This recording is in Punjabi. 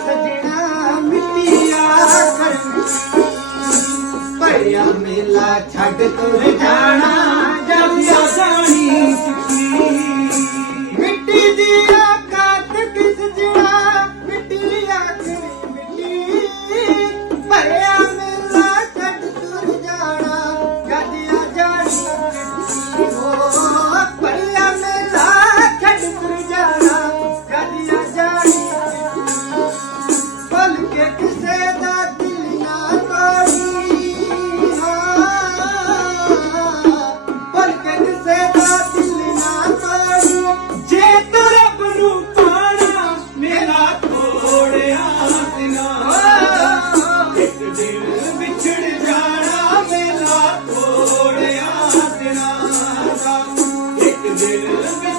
ਸਜਣਾ ਮਿੱਟੀਆ ਕਰਮ ਭਰਿਆ ਮੇਲਾ ਛੱਡ ਤੁਰ ਜਾਣਾ ਜਦ ਆਸਾਂ Let's go.